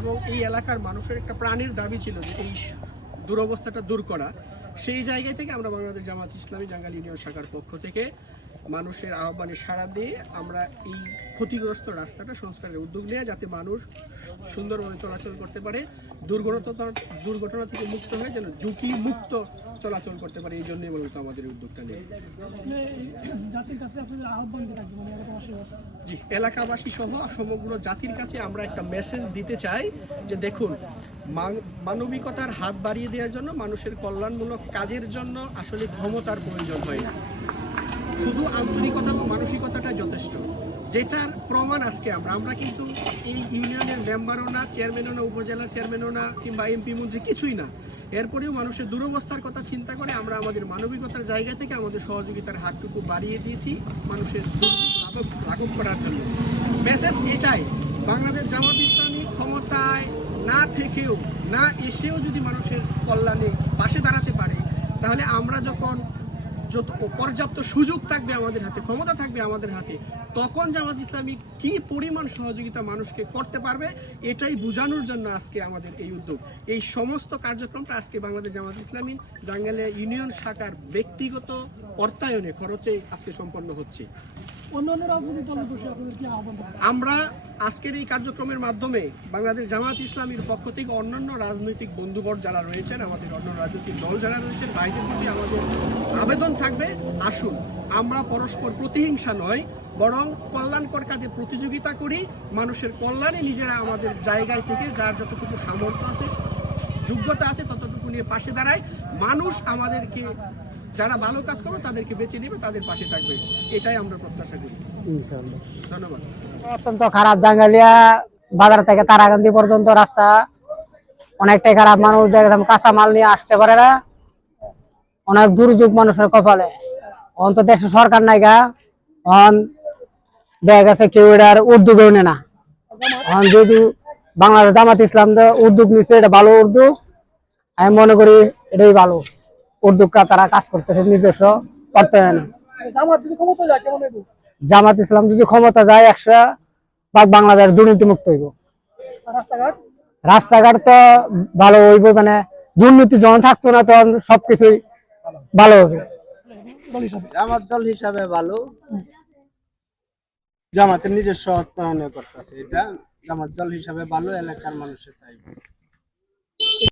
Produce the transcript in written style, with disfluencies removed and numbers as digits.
এবং এই এলাকার মানুষের একটা প্রাণীর দাবি ছিল যে এই দুরবস্থাটা দূর করা। সেই জায়গা থেকে আমরা বাংলাদেশ জামাত ইসলামী টাঙ্গাইল ইউনিয়ন শাখার পক্ষ থেকে মানুষের আহ্বানে সাড়া দিয়ে আমরা এই ক্ষতিগ্রস্ত রাস্তাটা সংস্কারের উদ্যোগ নিয়ে যাতে মানুষ সুন্দরভাবে চলাচল করতে পারে, দুর্ঘটনা থেকে মুক্ত হয়ে যেন ঝুঁকি মুক্ত চলাচল করতে পারে, এই জন্যই মূলত আমাদের উদ্যোগটা নিয়ে। জি, এলাকাবাসী সহ সমগ্র জাতির কাছে আমরা একটা মেসেজ দিতে চাই যে দেখুন, মানবিকতার হাত বাড়িয়ে দেওয়ার জন্য, মানুষের কল্যাণমূলক কাজের জন্য আসলে ক্ষমতার প্রয়োজন হয় না, শুধু আন্তরিকতা এবং মানসিকতাটা যথেষ্ট। যেটার প্রমাণ আজকে আমরা কিন্তু এই ইউনিয়নের মেম্বারও না, চেয়ারম্যানও না, উপজেলার চেয়ারম্যানও না, কিংবা এমপি মন্ত্রী কিছুই না। এরপরেও মানুষের দুরবস্থার কথা চিন্তা করে আমরা আমাদের মানবিকতার জায়গা থেকে আমাদের সহযোগিতার হাতটুকু বাড়িয়ে দিয়েছি মানুষের লাঘব করার জন্য। মেসেজ এটাই, বাংলাদেশ জামাত ইসলামী ক্ষমতায় না থেকেও, না এসেও যদি মানুষের কল্যাণে পাশে দাঁড়াতে পারে, তাহলে আমরা যখন যত পর্যাপ্ত সুযোগ থাকবে আমাদের হাতে, ক্ষমতা থাকবে আমাদের হাতে, তখন জামাত ইসলামী কি পরিমাণ সহযোগিতা মানুষকে করতে পারবে, এটাই বোঝানোর জন্য আজকে আমাদের এই উদ্যোগ। এই সমস্ত কার্যক্রমটা আজকে বাংলাদেশ জামাত ইসলামী টাঙ্গাইল ইউনিয়ন শাখার ব্যক্তিগত অর্থায়নে, খরচে আজকে সম্পন্ন হচ্ছে। আমরা আজকের এই কার্যক্রমের মাধ্যমে বাংলাদেশ জামাত ইসলামীর পক্ষ থেকে অন্যান্য রাজনৈতিক বন্ধুবর যারা রয়েছেন, আমাদের অন্য রাজনৈতিক দল যারা রয়েছেন, ভাইদের প্রতি আমাদের আবেদন থাকবে, আসুন আমরা পরস্পর প্রতিহিংসা নয়, বরং কল্যাণকর কাজে প্রতিযোগিতা করি, মানুষের কল্যাণে নিজেরা আমাদের জায়গায় থেকে যার যতটুকু সামর্থ্য আছে, যোগ্যতা আছে, ততটুকু নিয়ে পাশে দাঁড়ায়। মানুষ আমাদেরকে, যারা ভালো কাজ করবে তাদেরকে বেছে নেবে, তাদের পাশে থাকবে, এটাই আমরা প্রত্যাশা করি। ধন্যবাদ। অত্যন্ত খারাপ, জাঙ্গালিয়া বাজার থেকে তারাকান্দি পর্যন্ত রাস্তা অনেকটাই খারাপ। মানুষ কাঁচা মাল নিয়ে আসতে পারে না, অনেক দুর্যোগ মানুষের কপালে। অন্ত দেশে সরকার নাইগা, দেখা গেছে কেউ এটার উদ্যোগেও নেয় না। যেহেতু বাংলাদেশ জামাত ইসলাম উদ্যোগ নিচ্ছে, এটা ভালো উদ্যোগ, আমি মনে করি এটাই ভালো উদ্যোগটা, তারা কাজ করতেছে নিজস্ব অর্থায়নে। জামাত ইসলাম যদি ক্ষমতা যায় 100% বাংলাদেশ দুর্নীতি মুক্ত হইব। রাস্তাঘাট তো ভালো হইব, মানে দুর্নীতি যখন থাকতো না তখন সবকিছুই ভালো হবে। জামাত দল হিসাবে ভালো, জামাতের নিজস্ব অর্থায়নে করতেছে, এটা জামাত দল হিসাবে ভালো, এলাকার মানুষের তাই।